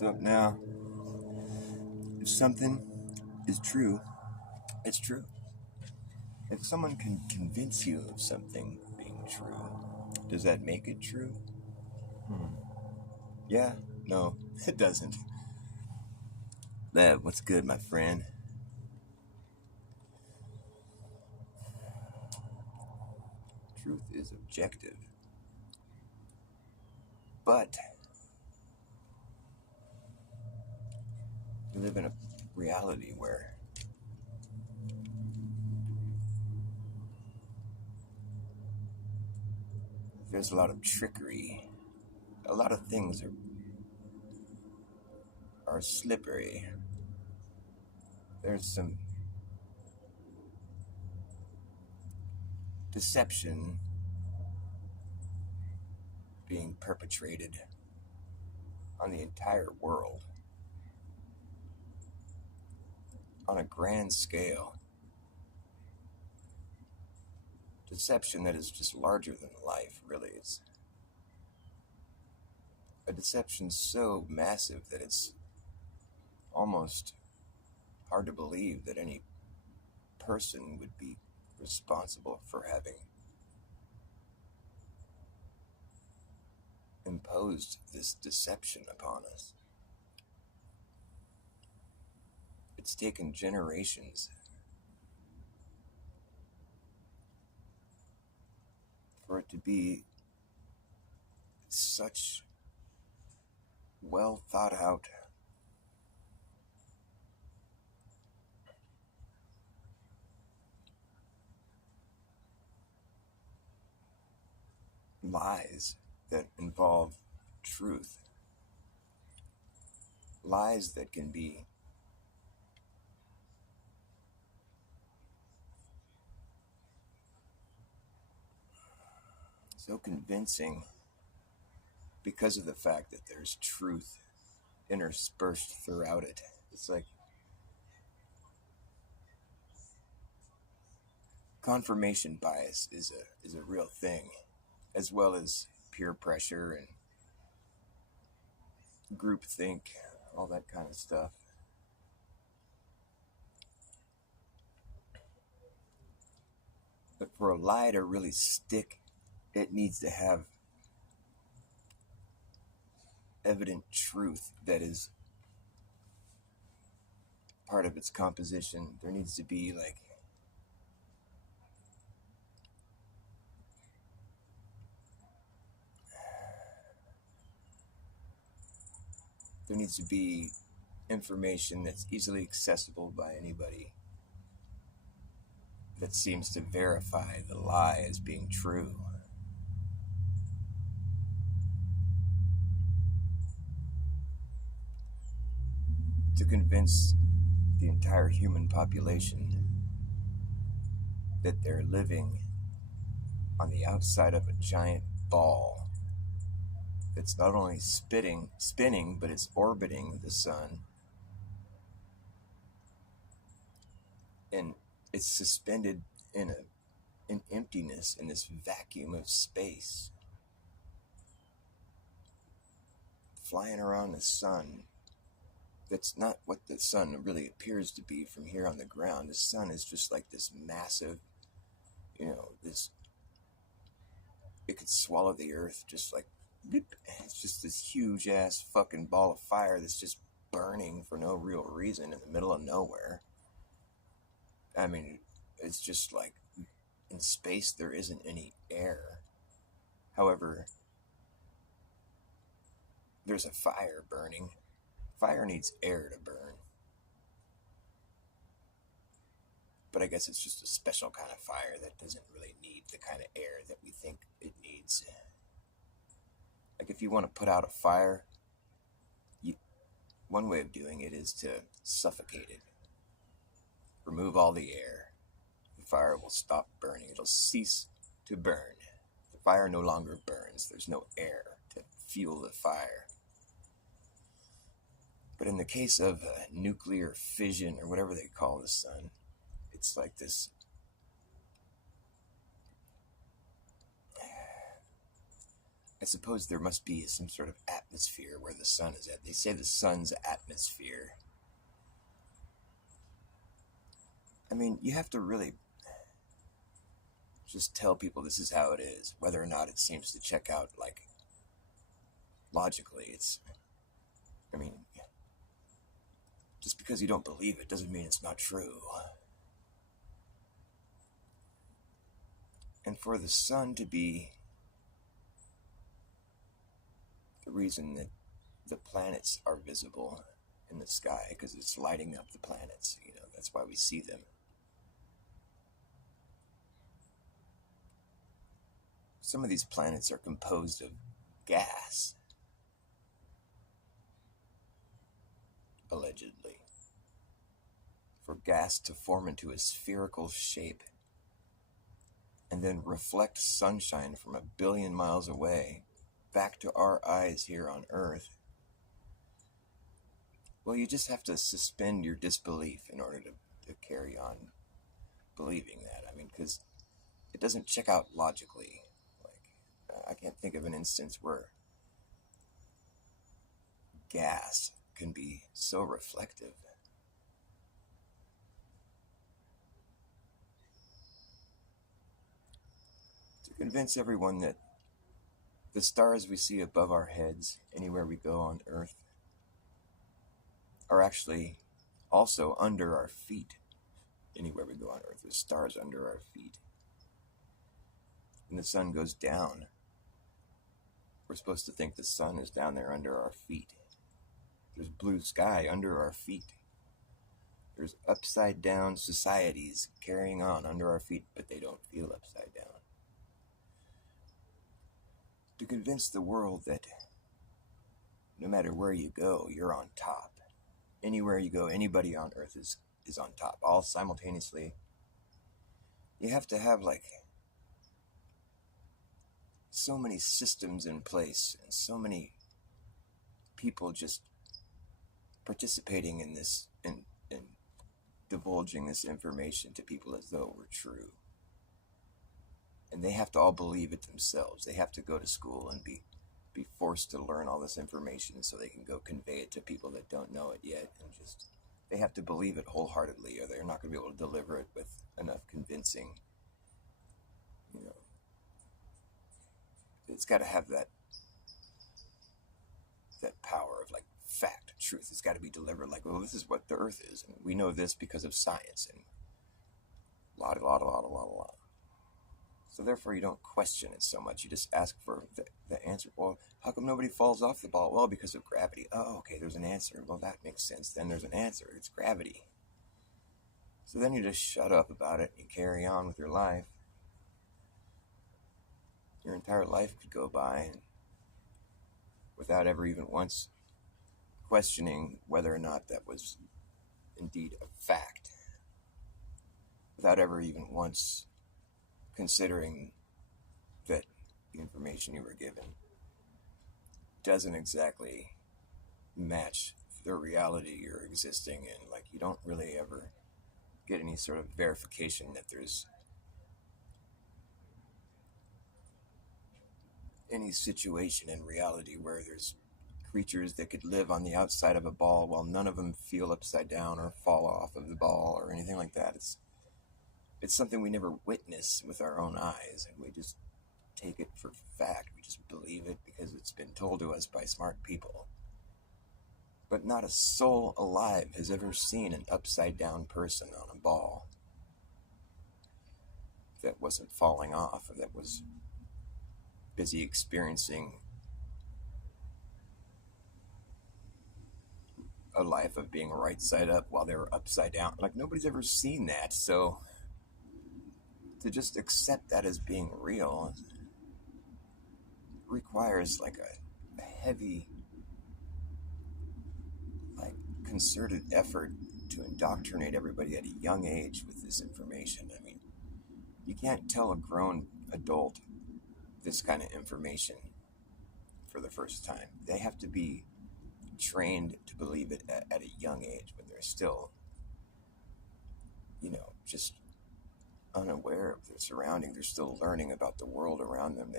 So now, if something is true, it's true. If someone can convince you of something being true, does that make it true? Hmm. Yeah, no, it doesn't. What's good, my friend? Truth is objective. But we live in a reality where there's a lot of trickery. A lot of things are slippery. There's some deception being perpetrated on the entire world on a grand scale. Deception that is just larger than life, really. It's a deception so massive that it's almost hard to believe that any person would be responsible for having imposed this deception upon us. It's taken generations for it to be such well thought out lies that involve truth. Lies that can be so convincing because of the fact that there's truth interspersed throughout it. It's like confirmation bias is a real thing, as well as peer pressure and groupthink, all that kind of stuff. But for a lie to really stick, it needs to have evident truth that is part of its composition. There needs to be there needs to be information that's easily accessible by anybody that seems to verify the lie as being true. To convince the entire human population that they're living on the outside of a giant ball that's not only spinning, but it's orbiting the sun. And it's suspended in an emptiness, in this vacuum of space, flying around the sun. That's not what the sun really appears to be from here on the ground. The sun is just like this massive, it could swallow the earth just like, it's just this huge ass fucking ball of fire that's just burning for no real reason in the middle of nowhere. I mean, it's just like in space there isn't any air. However, there's a fire burning. Fire needs air to burn. But I guess it's just a special kind of fire that doesn't really need the kind of air that we think it needs. Like if you want to put out a fire, one way of doing it is to suffocate it. Remove all the air. The fire will stop burning. It'll cease to burn. The fire no longer burns. There's no air to fuel the fire. But in the case of nuclear fission, or whatever they call the sun, it's like this I suppose there must be some sort of atmosphere where the sun is at. They say the sun's atmosphere. I mean, you have to really just tell people this is how it is, whether or not it seems to check out, like, logically. I mean, just because you don't believe it doesn't mean it's not true. And for the sun to be the reason that the planets are visible in the sky, because it's lighting up the planets, that's why we see them. Some of these planets are composed of gas, allegedly. For gas to form into a spherical shape and then reflect sunshine from 1 billion miles away back to our eyes here on Earth, well, you just have to suspend your disbelief in order to carry on believing that. I mean, because it doesn't check out logically. Like, I can't think of an instance where gas can be so reflective. To convince everyone that the stars we see above our heads, anywhere we go on Earth, are actually also under our feet. Anywhere we go on Earth, there's stars under our feet. When the sun goes down, we're supposed to think the sun is down there under our feet. There's blue sky under our feet. There's upside down societies carrying on under our feet, but they don't feel upside down. To convince the world that no matter where you go, you're on top. Anywhere you go, anybody on Earth is on top, all simultaneously. You have to have, like, so many systems in place and so many people just participating in this and divulging this information to people as though it were true. And they have to all believe it themselves. They have to go to school and be forced to learn all this information so they can go convey it to people that don't know it yet. And just, they have to believe it wholeheartedly, or they're not going to be able to deliver it with enough convincing. It's got to have that power of, like, fact, truth. It's got to be delivered like, well, this is what the Earth is, and we know this because of science, and lot. So therefore, you don't question it so much. You just ask for the answer. Well, how come nobody falls off the ball? Well, because of gravity. Oh, okay, there's an answer. Well, that makes sense. Then there's an answer. It's gravity. So then you just shut up about it and you carry on with your life. Your entire life could go by without ever even once questioning whether or not that was indeed a fact. Without ever even once considering that the information you were given doesn't exactly match the reality you're existing in. Like, you don't really ever get any sort of verification that there's any situation in reality where there's creatures that could live on the outside of a ball while none of them feel upside down or fall off of the ball or anything like that. It's something we never witness with our own eyes, and we just take it for fact. We just believe it because it's been told to us by smart people. But not a soul alive has ever seen an upside down person on a ball that wasn't falling off, or that was busy experiencing a life of being right side up while they were upside down. Like, nobody's ever seen that, so to just accept that as being real requires, like, a heavy, like, concerted effort to indoctrinate everybody at a young age with this information. I mean, you can't tell a grown adult this kind of information for the first time. They have to be trained to believe it at a young age, when they're still, just unaware of their surroundings. They're still learning about the world around them.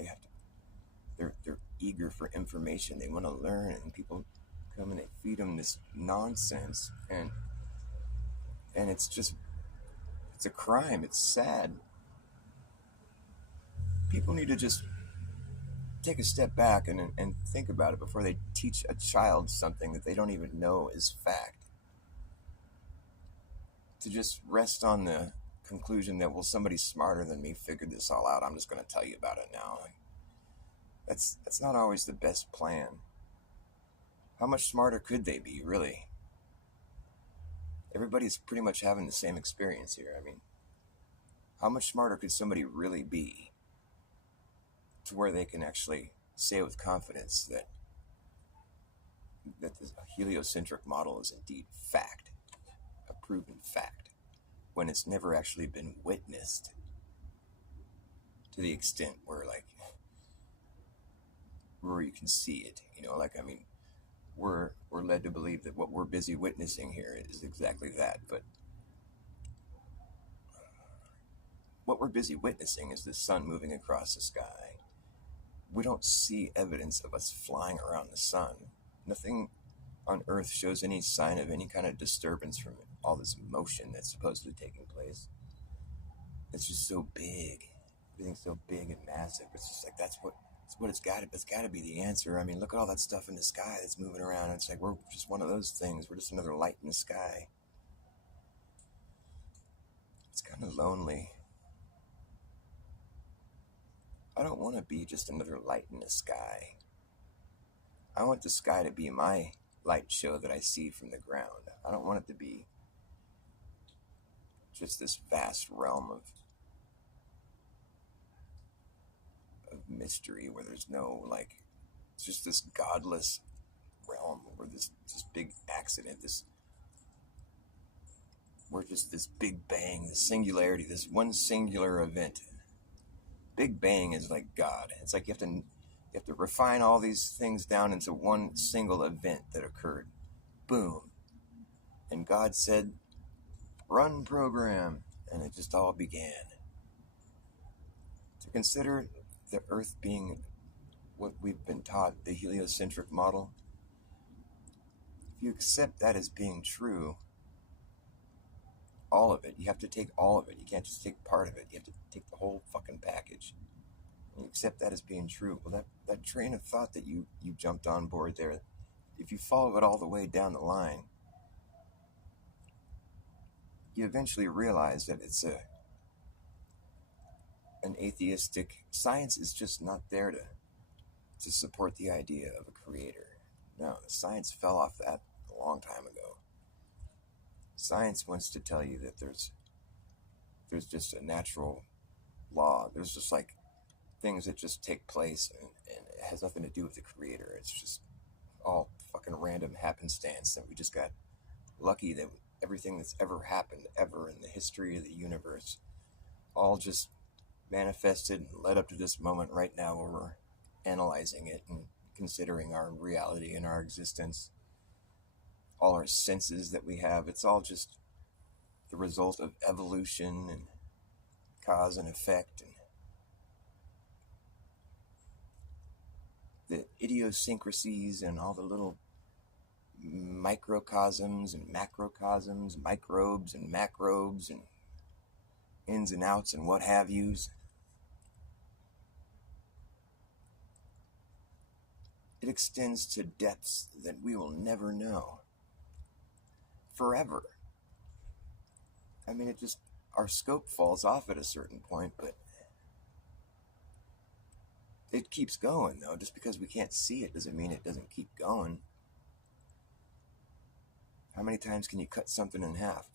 They're eager for information. They want to learn, and people come and they feed them this nonsense, and it's a crime. It's sad. People need to just take a step back and think about it before they teach a child something that they don't even know is fact. To just rest on the conclusion that, well, somebody smarter than me figured this all out, I'm just going to tell you about it now. That's not always the best plan. How much smarter could they be, really? Everybody's pretty much having the same experience here. I mean, how much smarter could somebody really be to where they can actually say with confidence that the heliocentric model is indeed fact, a proven fact, when it's never actually been witnessed to the extent where you can see it, I mean, we're led to believe that what we're busy witnessing here is exactly that, but what we're busy witnessing is the sun moving across the sky. We don't see evidence of us flying around the sun. Nothing on Earth shows any sign of any kind of disturbance from all this motion that's supposedly taking place. It's just so big. Everything's so big and massive. It's just like that's what it's got to. It's got to be the answer. I mean, look at all that stuff in the sky that's moving around. It's like we're just one of those things. We're just another light in the sky. It's kind of lonely. I don't want to be just another light in the sky. I want the sky to be my light show that I see from the ground. I don't want it to be just this vast realm of mystery where there's no, it's just this godless realm where this big accident, we're just this big bang, this singularity, this one singular event. Big bang is like God. It's like you have to refine all these things down into one single event that occurred. Boom. And God said, run program. And it just all began. To consider the Earth being what we've been taught, the heliocentric model, if you accept that as being true, all of it, you have to take all of it. You can't just take part of it. You have to take the whole fucking package. And you accept that as being true. Well, that train of thought that you jumped on board there, if you follow it all the way down the line, you eventually realize that it's an atheistic science is just not there to support the idea of a creator. No, the science fell off that a long time ago. Science wants to tell you that there's just a natural law. There's just like things that just take place and it has nothing to do with the creator. It's just all fucking random happenstance that we just got lucky that everything that's ever happened ever in the history of the universe all just manifested and led up to this moment right now where we're analyzing it and considering our reality and our existence, all our senses that we have. It's all just the result of evolution and cause and effect and the idiosyncrasies and all the little microcosms and macrocosms, microbes and macrobes and ins and outs and what have yous. It extends to depths that we will never know. Forever. I mean, our scope falls off at a certain point, but it keeps going, though. Just because we can't see it doesn't mean it doesn't keep going. How many times can you cut something in half?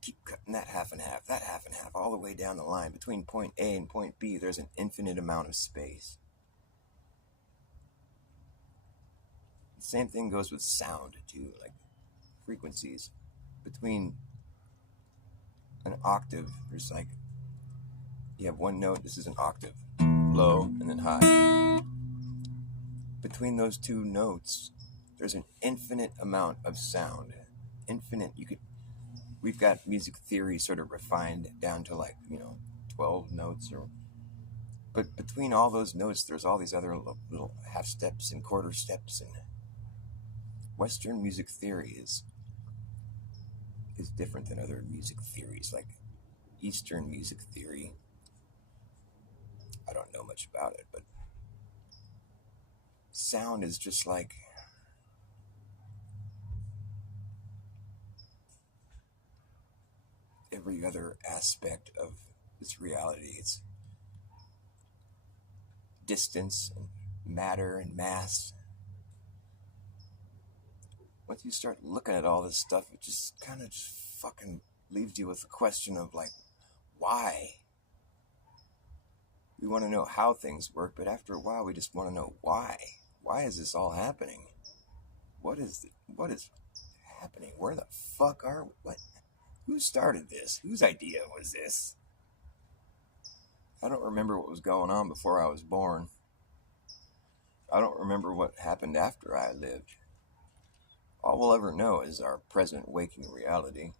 Keep cutting that half in half, that half in half, all the way down the line. Between point A and point B, there's an infinite amount of space. The same thing goes with sound, too, like frequencies. Between an octave, there's you have one note, this is an octave, low and then high. Between those two notes, there's an infinite amount of sound. Infinite. We've got music theory sort of refined down to 12 notes or But between all those notes, there's all these other little half steps and quarter steps. And Western music theory is different than other music theories. Like Eastern music theory, I don't know much about it, but sound is just like every other aspect of this reality. It's distance and matter and mass. Once you start looking at all this stuff, it just kind of just fucking leaves you with the question of like, why? We want to know how things work, but after a while, we just want to know why. Why is this all happening? What is happening? Where the fuck are we? What? Who started this? Whose idea was this? I don't remember what was going on before I was born. I don't remember what happened after I lived. All we'll ever know is our present waking reality.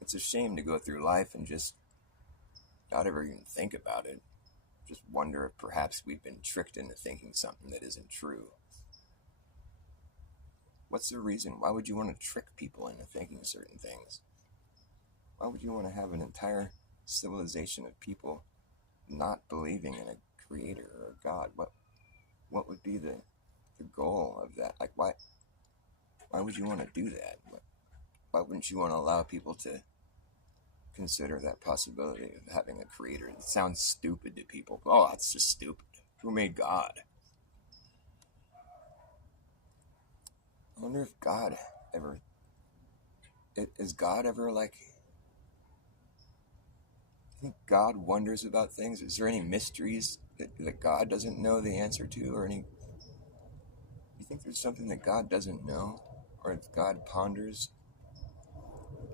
It's a shame to go through life and just not ever even think about it. Just wonder if perhaps we've been tricked into thinking something that isn't true. What's the reason? Why would you want to trick people into thinking certain things? Why would you want to have an entire civilization of people not believing in a creator or a God? What would be the goal of that? Like, why would you want to do that? Why wouldn't you want to allow people to consider that possibility of having a creator? It sounds stupid to people. Oh, that's just stupid. Who made God? I wonder if God ever... Is God ever like... I think God wonders about things. Is there any mysteries that God doesn't know the answer to? Or any... You think there's something that God doesn't know? Or if God ponders?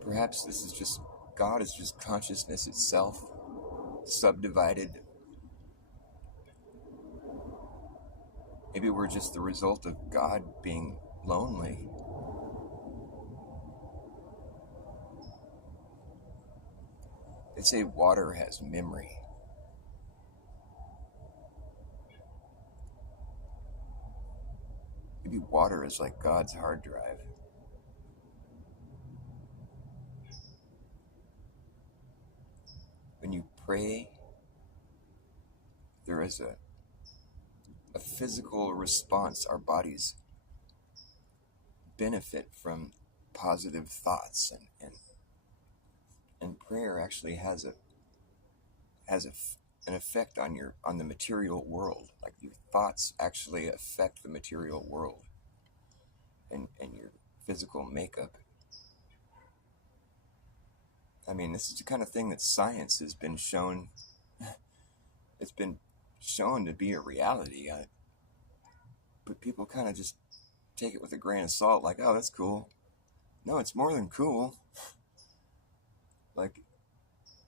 Perhaps this is just... God is just consciousness itself, subdivided. Maybe we're just the result of God being lonely. They say water has memory. Maybe water is like God's hard drive. When you pray, there is a physical response. Our bodies benefit from positive thoughts, and prayer actually has an effect on the material world. Like your thoughts actually affect the material world and your physical makeup. I mean, this is the kind of thing that science has been shown. It's been shown to be a reality, but people kind of just take it with a grain of salt, like, oh, that's cool. No, it's more than cool. Like,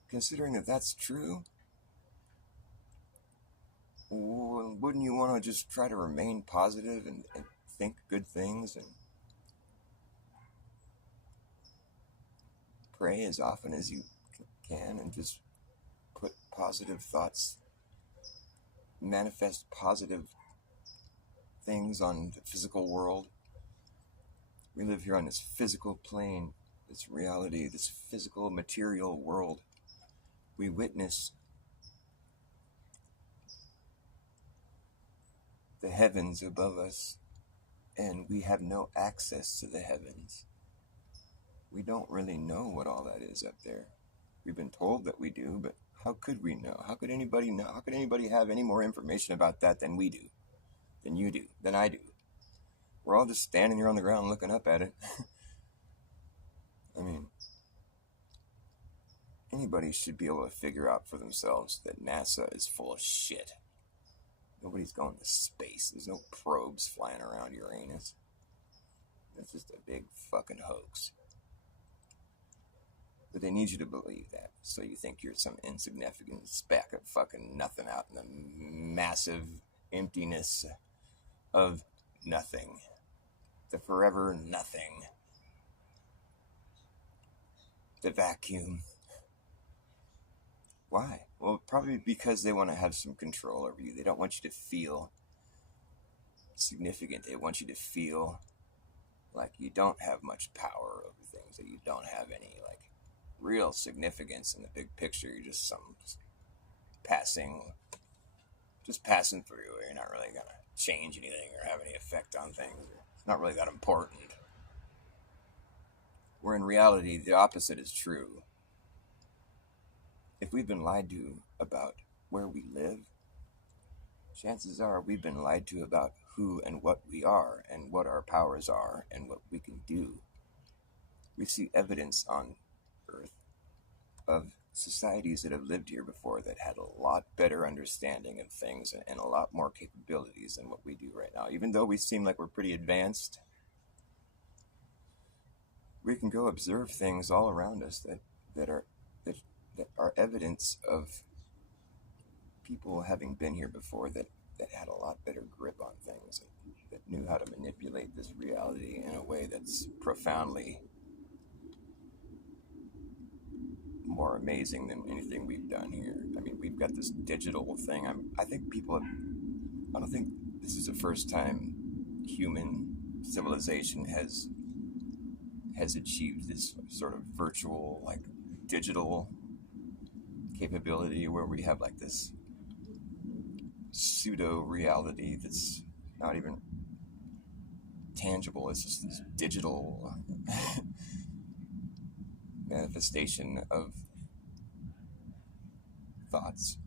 considering that that's true, wouldn't you want to just try to remain positive and think good things and pray as often as you can and just put positive thoughts, manifest positive things on the physical world? We live here on this physical plane, this reality, this physical material world. We witness the heavens above us, and we have no access to the heavens. We don't really know what all that is up there. We've been told that we do, but how could we know? How could anybody know? How could anybody have any more information about that than we do? Than you do? Than I do? We're all just standing here on the ground looking up at it. I mean, anybody should be able to figure out for themselves that NASA is full of shit. Nobody's going to space. There's no probes flying around Uranus. It's just a big fucking hoax. But they need you to believe that, so you think you're some insignificant speck of fucking nothing out in the massive emptiness of nothing. The forever nothing. The vacuum. Why? Well, probably because they want to have some control over you. They don't want you to feel significant. They want you to feel like you don't have much power over things, that you don't have any like real significance in the big picture. You're just some passing, just passing through. You're not really gonna change anything or have any effect on things. It's not really that important. Where in reality, the opposite is true. If we've been lied to about where we live, chances are we've been lied to about who and what we are and what our powers are and what we can do. We see evidence on Earth of societies that have lived here before that had a lot better understanding of things and a lot more capabilities than what we do right now. Even though we seem like we're pretty advanced, we can go observe things all around us that are that, that are evidence of people having been here before that had a lot better grip on things and that knew how to manipulate this reality in a way that's profoundly more amazing than anything we've done here. I mean, we've got this digital thing. I think people have, I don't think this is the first time human civilization has achieved this sort of virtual, like digital capability where we have like this pseudo reality that's not even tangible. It's just this digital manifestation of thoughts.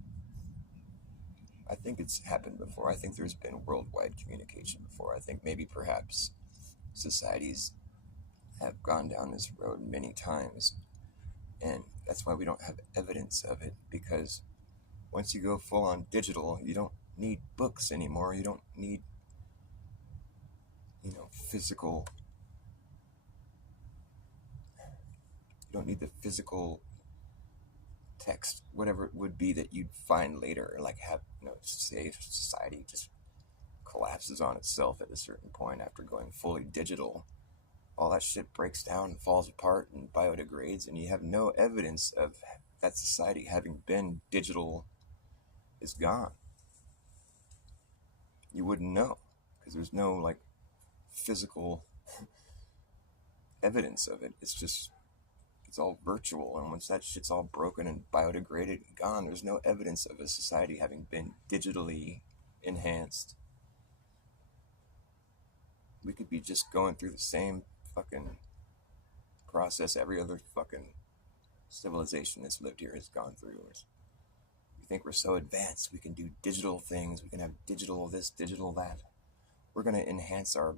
I think it's happened before. I think there's been worldwide communication before. I think maybe perhaps societies have gone down this road many times, and that's why we don't have evidence of it, because once you go full on digital, you don't need books anymore. You don't need, physical, you don't need the physical text, whatever it would be that you'd find later, like have, say if society just collapses on itself at a certain point after going fully digital, all that shit breaks down, falls apart, and biodegrades, and you have no evidence of that society having been digital is gone. You wouldn't know, because there's no, like, physical evidence of it. It's all virtual, and once that shit's all broken and biodegraded and gone, there's no evidence of a society having been digitally enhanced. We could be just going through the same fucking process every other fucking civilization that's lived here has gone through. We think we're so advanced, we can do digital things, we can have digital this, digital that. We're going to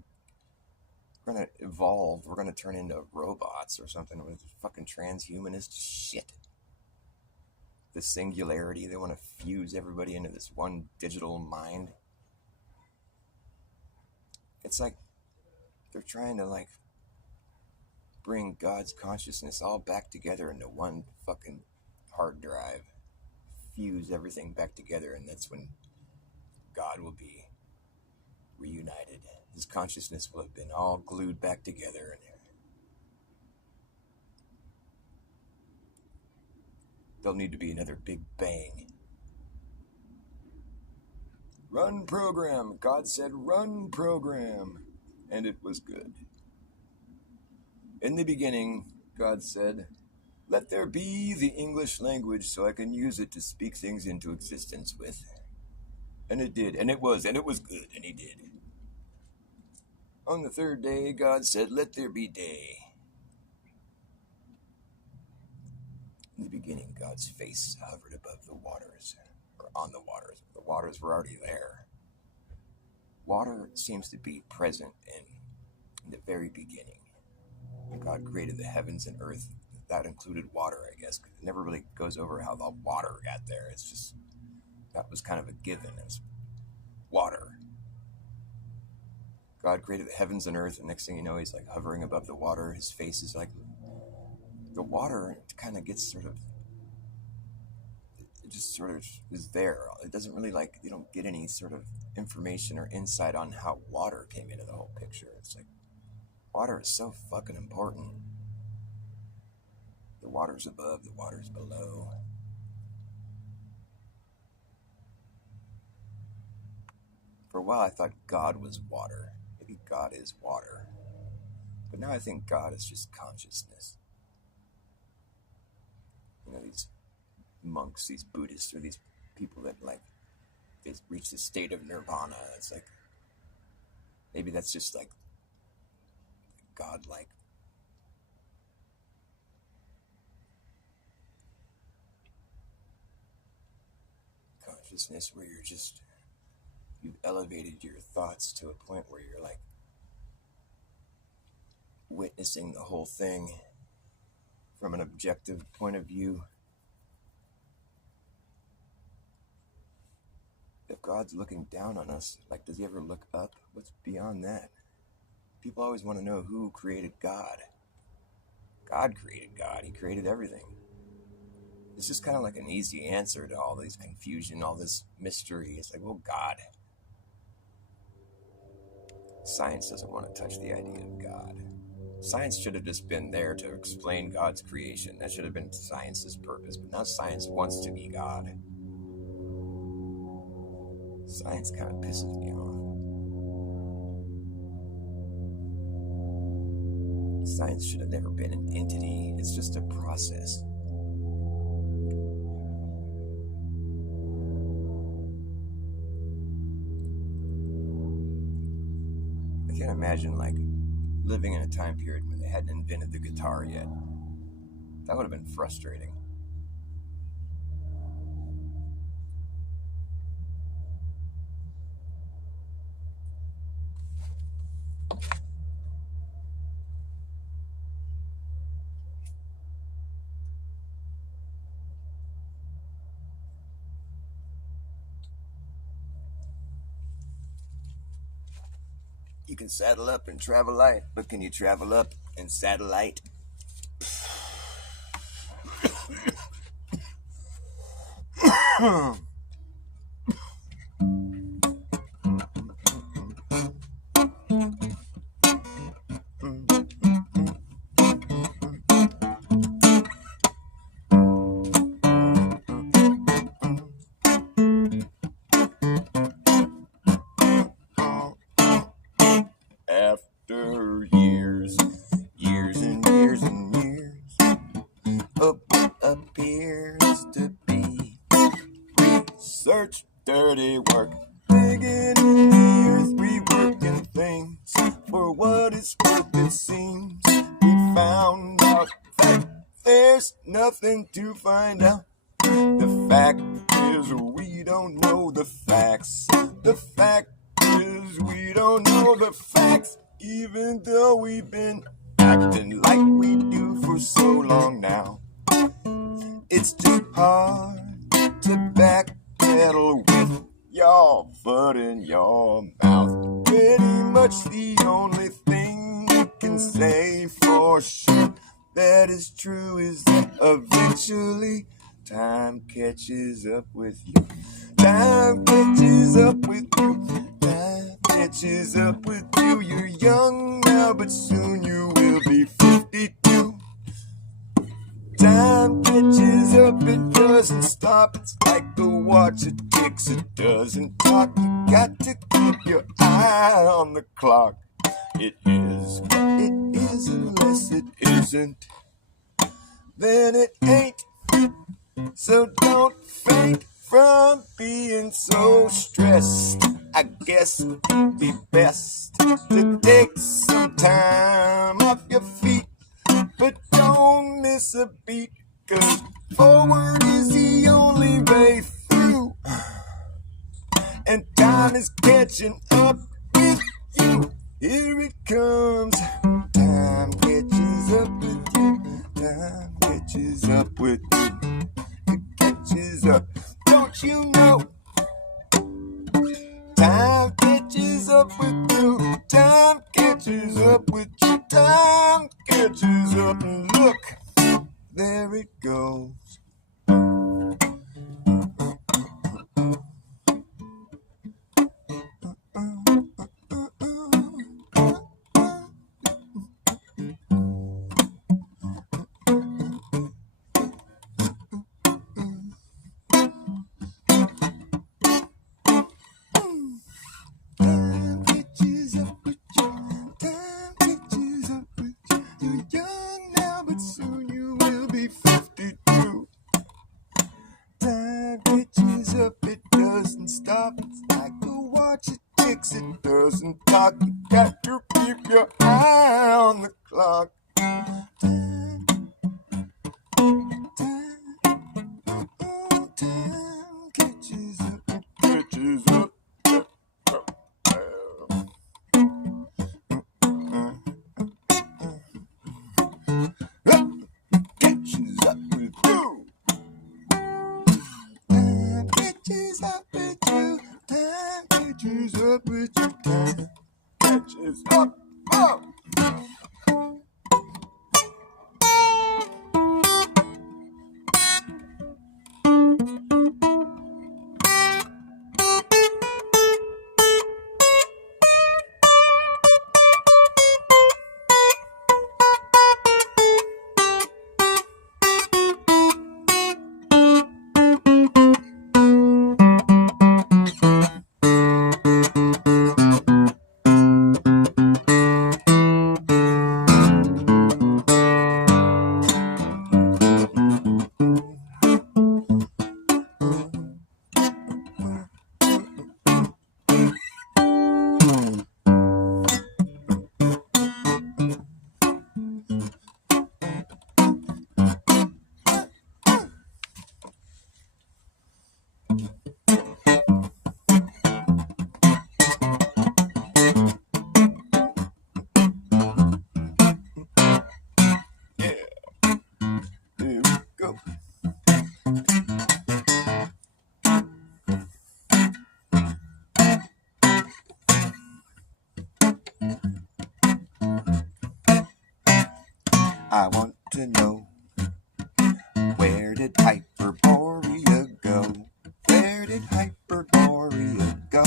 we're going to evolve, we're going to turn into robots or something with fucking transhumanist shit. The singularity, they want to fuse everybody into this one digital mind. It's like they're trying to, like, bring God's consciousness all back together into one fucking hard drive, fuse everything back together, and that's when God will be reunited. His consciousness will have been all glued back together, and there'll need to be another big bang. Run program. God said run program. And it was good. In the beginning, God said, let there be the English language so I can use it to speak things into existence with. And it did, and it was good, and he did. On the third day, God said, let there be day. In the beginning, God's face hovered above the waters, or on the waters. The waters were already there. Water seems to be present in the very beginning. When God created the heavens and earth, that included water, I guess. It never really goes over how the water got there. It's just, that was kind of a given. It's water. God created the heavens and earth, and next thing you know, he's like hovering above the water. His face is like, the water kind of gets sort of, it just sort of is there. It doesn't really, like, you don't get any sort of information or insight on how water came into the whole picture. It's like, water is so fucking important. The water's above, the water's below. For a while, I thought God was water. Maybe God is water. But now I think God is just consciousness. These monks, these Buddhists, or these people that, like, they reach the state of nirvana. It's like, maybe that's just, like, God-like. Consciousness where you've elevated your thoughts to a point where you're, like, witnessing the whole thing from an objective point of view. If God's looking down on us, like, does he ever look up? What's beyond that? People always want to know who created God. God created God. He created everything. It's just kind of like an easy answer to all this confusion, all this mystery. It's like, well, God. Science doesn't want to touch the idea of God. Science should have just been there to explain God's creation. That should have been science's purpose. But now science wants to be God. Science kind of pisses me off. Science should have never been an entity. It's just a process. I can't imagine, like, living in a time period when they hadn't invented the guitar yet. That would have been frustrating. You can saddle up and travel light, but can you travel up and satellite? After years and years and years of what appears to be research, dirty work, digging in the earth, reworking things for what it's worth. It seems we found out that there's nothing to find out. The fact is we don't know the facts. The fact is we don't know the facts, even though we've been acting like we do for so long now. It's just hard to backpedal with your foot in your mouth. Pretty much the only thing you can say for sure that is true is that eventually time catches up with you. Time catches up with you. Time catches up with you. You're young now, but soon you will be 52. Time catches up, it doesn't stop. It's like the watch, it ticks, it doesn't talk. You got to keep your eye on the clock. It is what it is, unless it isn't, then it ain't. So don't faint from being so stressed. I guess it'd be best to take some time off your feet, but don't miss a beat, 'cause forward is the only way through, and time is catching up with you. Here it comes. Time catches up with you. Time catches up with you. It catches up. Don't you know? Time catches up with you. Time catches up with you. Time catches up, and look, there it goes. be 52. Time catches up, it doesn't stop. It's like a watch, it ticks, it doesn't talk. You got to keep your eye on the clock. Time, time catches up, it catches up. Catches up with you. Time catches up with you. Time catches up with you. Time catches up. Oh! Here we go. I want to know, where did Hyperborea go? Where did Hyperborea go?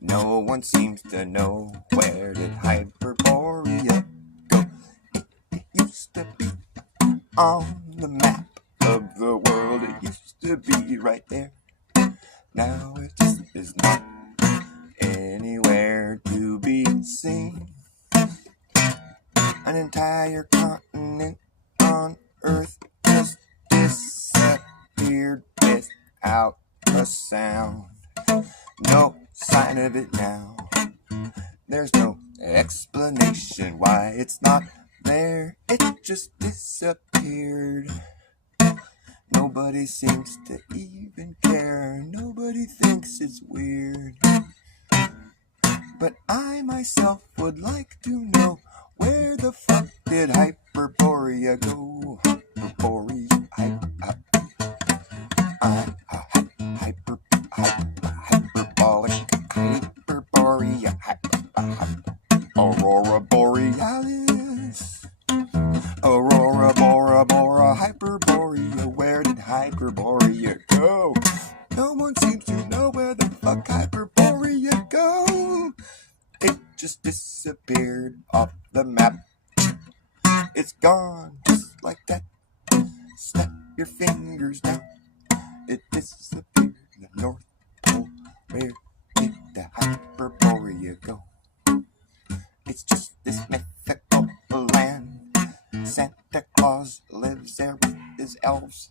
No one seems to know, where did Hyperborea go? It used to be on the map of the world. It used to be right there. Now it just is not anywhere to be seen. An entire continent on Earth just disappeared without a sound. No sign of it now. There's no explanation why it's not there. It just disappeared. Nobody seems to even care. Nobody thinks it's weird. But I myself would like to know, where the fuck did Hyperborea go? Hyperborea, hyperbolic, Hyperborea, Aurora Borealis, Aurora Bora Bora, Hyperborea. Where did Hyperborea go? No one seems to know where the fuck Hyperborea go. It just disappeared off the map. It's gone just like that. Snap your fingers down. It disappeared in the North Pole. Where did the Hyperborea go? It's just this mythical land. Santa Claus lives there with his elves.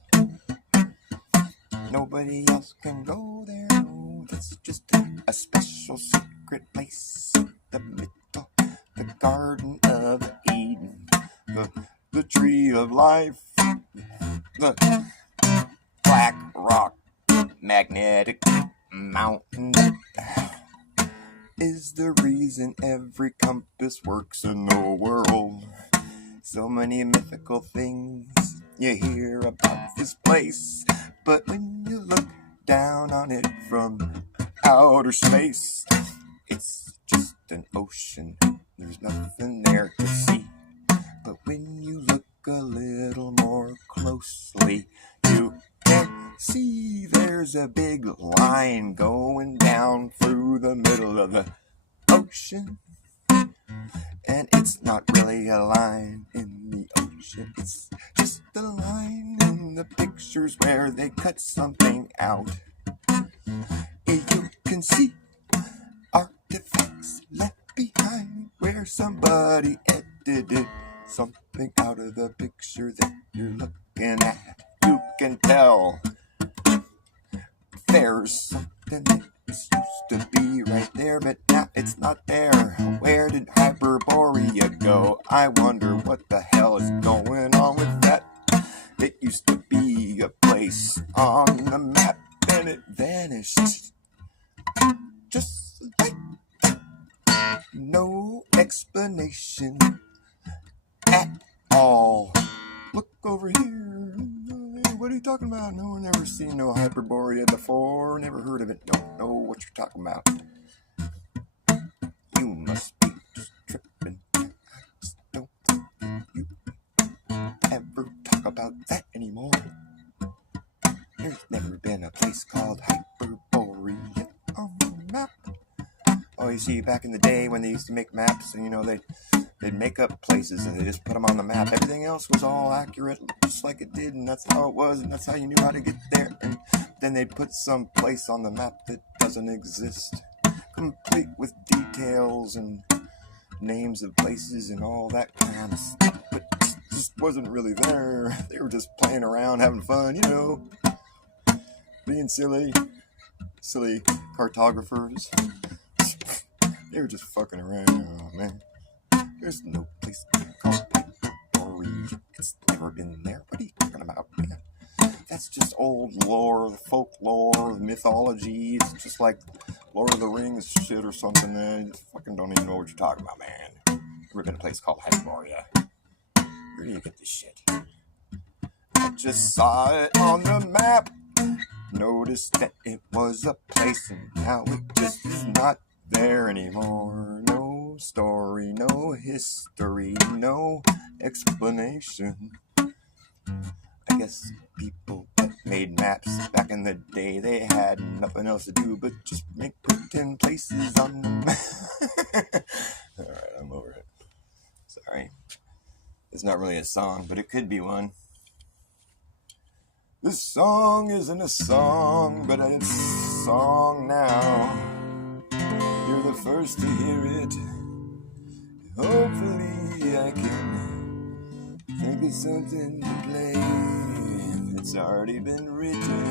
Nobody else can go there. No, that's just a special secret place. The middle, the Garden of Eden, the Tree of Life, the Black Rock Magnetic Mountain is the reason every compass works in the world. So many mythical things you hear about this place, but when you look down on it from outer space, it's just an ocean. There's nothing there to see. But when you look a little more closely, you can see there's a big line going down through the middle of the ocean. And it's not really a line in the ocean. It's just a line in the pictures where they cut something out. You can see artifacts left behind where somebody edited something something out of the picture that you're looking at. You can tell there's something that was used to be right there, but now it's not there. Where did Hyperborea go? I wonder what the hell is going on with that. It used to be a place on the map, and it vanished. Just like no explanation at all. Look over here. What are you talking about? No one ever seen no Hyperborea before. Never heard of it. Don't know what you're talking about. You must be just tripping. Just don't think you ever talk about that anymore. There's never been a place called Hyperborea on the map. Oh, you see, back in the day when they used to make maps, and they'd make up places and they just put them on the map. Everything else was all accurate, just like it did, and that's how it was, and that's how you knew how to get there. And then they'd put some place on the map that doesn't exist, complete with details and names of places and all that kind of stuff, but just wasn't really there. They were just playing around, having fun, being silly cartographers. They were just fucking around, man. There's no place called Hyperborea. It's never been there. What are you talking about, man? That's just old lore, the folklore, the mythology. It's just like Lord of the Rings shit or something, man. You just fucking don't even know what you're talking about, man. Never been a place called Hyperborea. Where do you get this shit? I just saw it on the map. Noticed that it was a place, and now it just is not there anymore. No story, no history, no explanation. I guess people that made maps back in the day, they had nothing else to do but just make pretend places on the map. Alright, I'm over it. Sorry. It's not really a song, but it could be one. This song isn't a song, but it's a song now. You're the first to hear it. Hopefully I can think of something to play. It's already been written.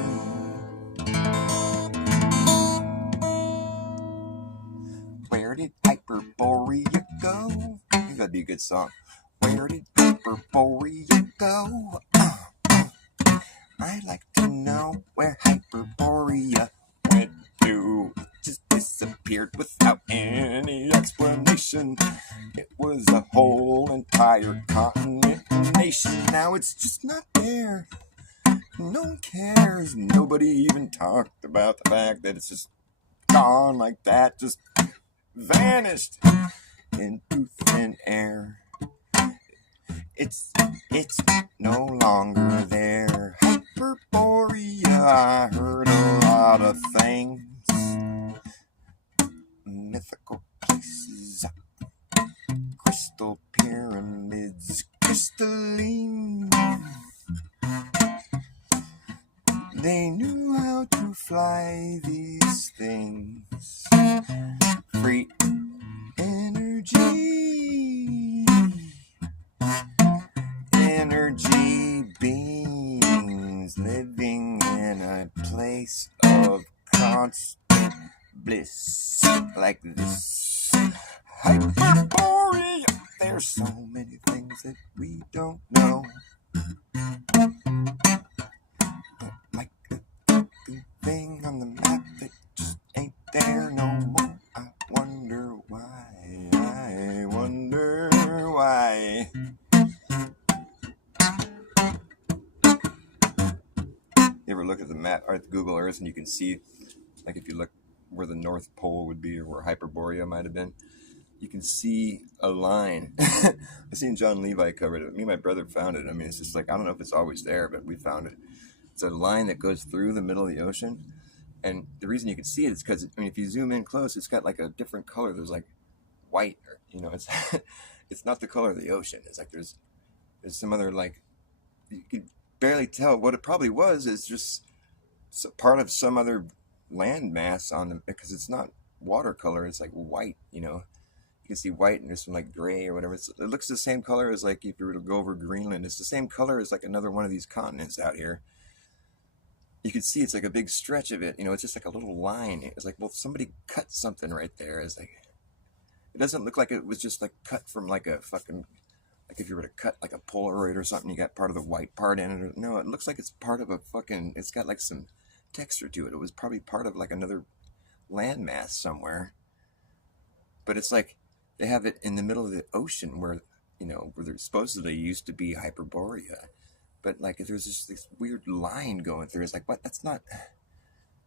Where did Hyperborea go? I think that'd be a good song. Where did Hyperborea go? I'd like to know where Hyperborea went to. It just disappeared without any explanation. It was a whole entire continent and nation. Now it's just not there. No one cares. Nobody even talked about the fact that it's just gone like that. Just vanished into thin air. It's no longer there. Hyperborea, I heard a lot of things. Mythical places, crystal pyramids, crystalline. They knew how to fly these things. Free energy beings living in a place of constant bliss like this. Hyperborea, there's so many things that we don't know. Like a fucking thing on the map that just ain't there no more. I wonder why. I wonder why. You ever look at the map or at Google Earth and you can see, like if you look where the North Pole would be or where Hyperborea might have been, you can see a line. I seen John Levi covered it. Me and my brother found it. I mean, it's just like, I don't know if it's always there, but we found it. It's a line that goes through the middle of the ocean. And the reason you can see it is because, I mean, if you zoom in close, it's got like a different color. There's like white, or, it's it's not the color of the ocean. It's like there's some other, like, you could barely tell. What it probably was is just part of some other land mass on them, because it's not watercolor. It's like white, You can see white and there's some like gray or whatever. It looks the same color as like if you were to go over Greenland. It's the same color as like another one of these continents out here. You can see it's like a big stretch of it. It's just like a little line. It's like, well, somebody cut something right there. It's like, it doesn't look like it was just like cut from like a fucking, like if you were to cut like a Polaroid or something, you got part of the white part in it. No, it looks like it's part of a fucking, it's got like some texture to it. It was probably part of like another landmass somewhere. But it's like they have it in the middle of the ocean where, where there supposedly used to be Hyperborea. But like if there's just this weird line going through, it's like, what? That's not,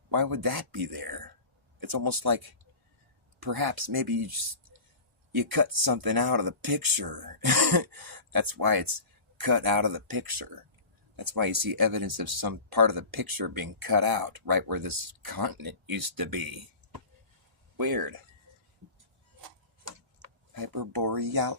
why would that be there? It's almost like perhaps maybe you cut something out of the picture. That's why it's cut out of the picture. That's why you see evidence of some part of the picture being cut out right where this continent used to be. Weird. Hyperborealis.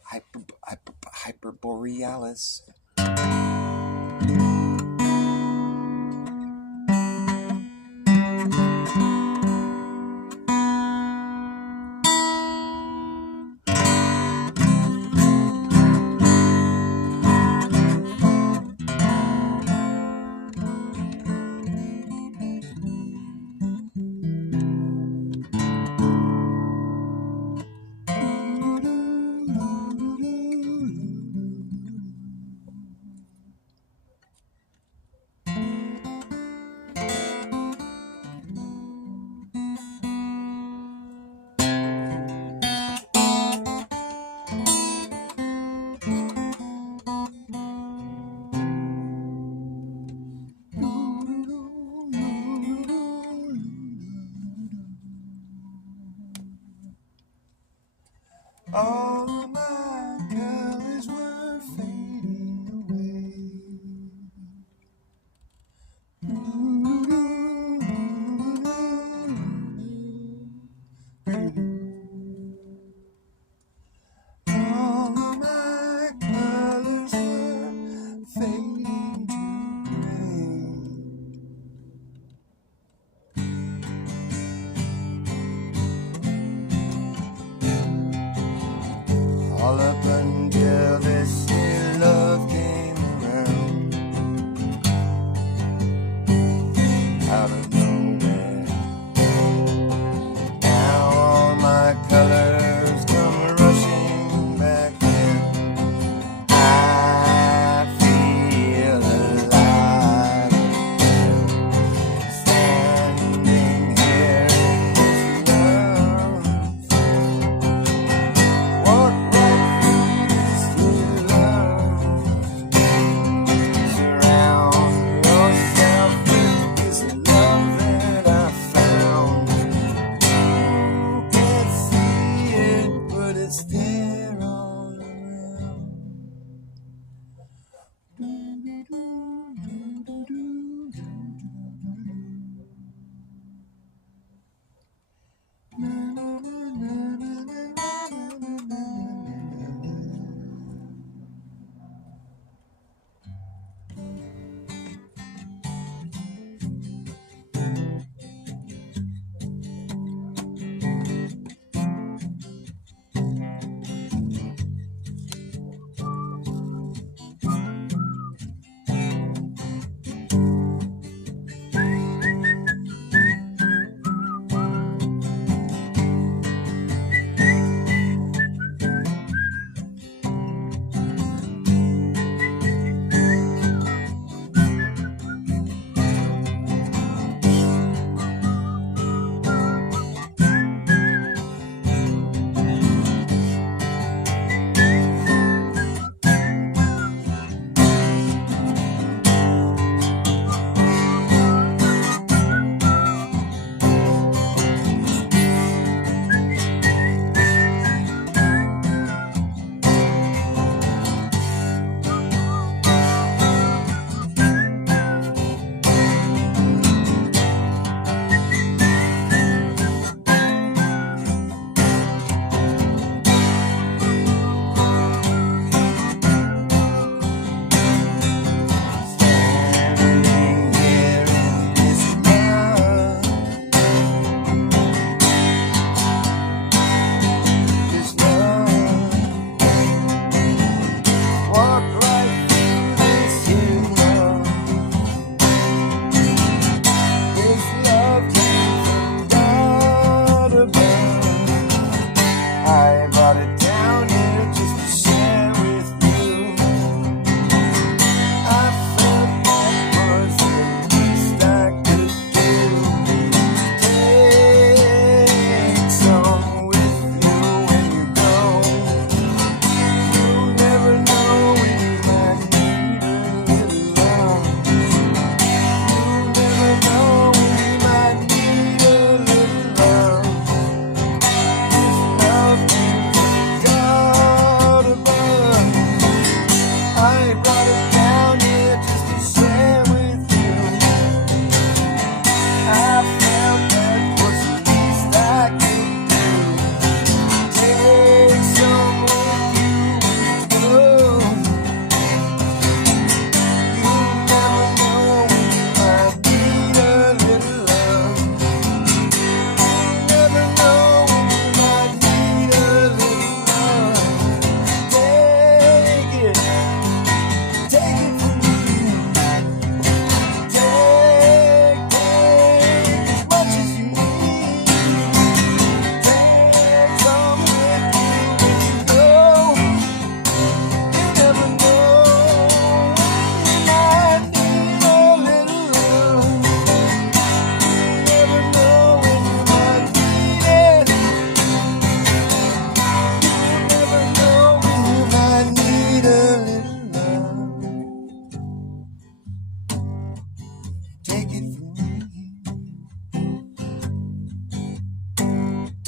All my colors were fading away. All of my colors were fading to gray. All up until this new love came around, out of nowhere. Now all my colors come rushing back in. I feel alive again, standing here in this love. Walk right through this love. Surround yourself with this love that I found. You can't see it, but it's there all around.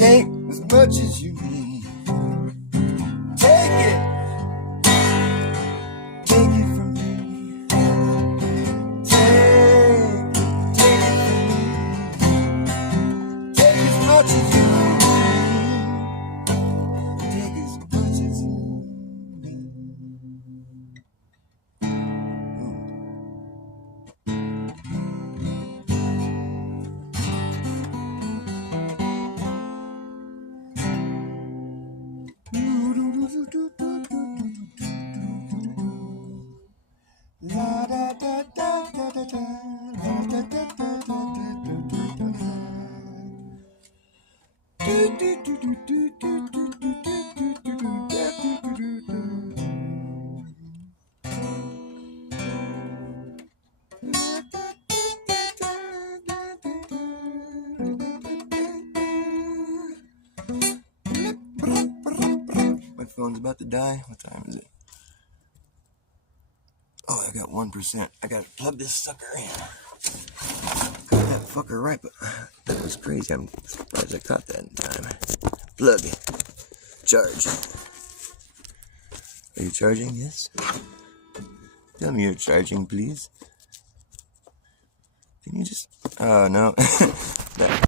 Take as much as you need. Take it. Take it from me. Take it from me. Take as much as you need. Take as much as you need. La da da da da da da, la da da da da da da. My phone's about to die. What time is it? Oh, I got 1%. I gotta plug this sucker in. Got that fucker right, but that was crazy. I'm surprised I caught that in time. Plug it. Charge. Are you charging? Yes? Tell me you're charging, please. Can you just... Oh, no.